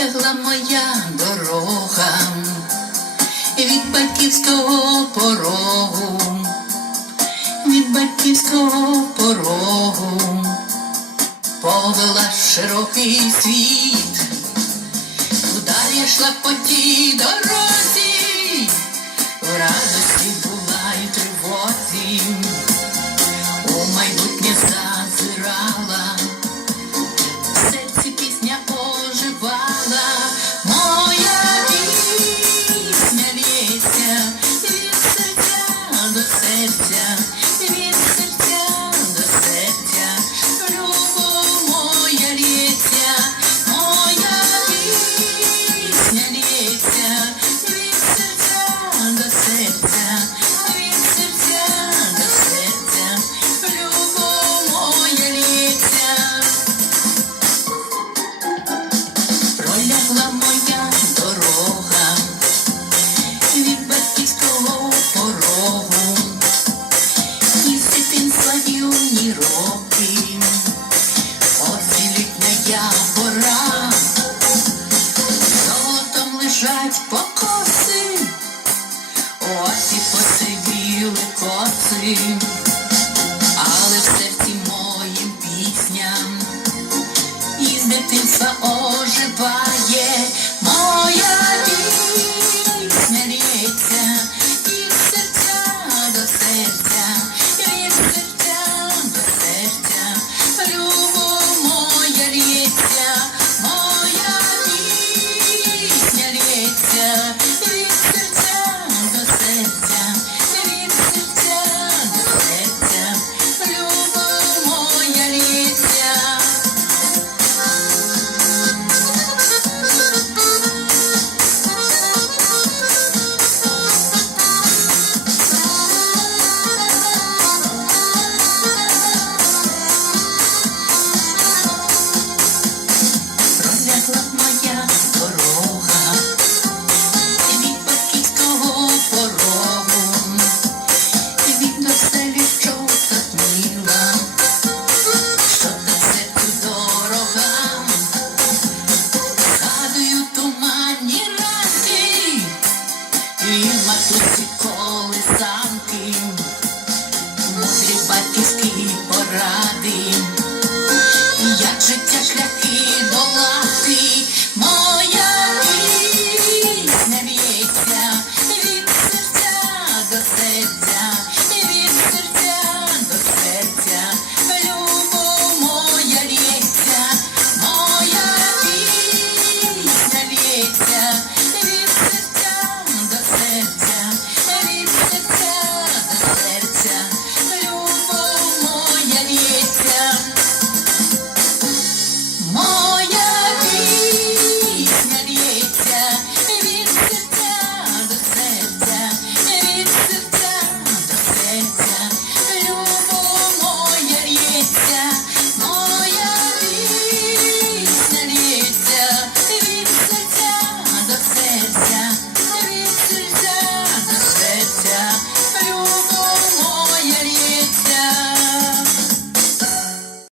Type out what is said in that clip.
тягла моя дорога від батьківського порогу, від батьківського порогу повела широкий світ, Куда я йшла по тій дорозі, в радості була і тривозі. тобі, але в серці моїм пісням із дитинства оживає. батьківські поради, як життя шляхи долати.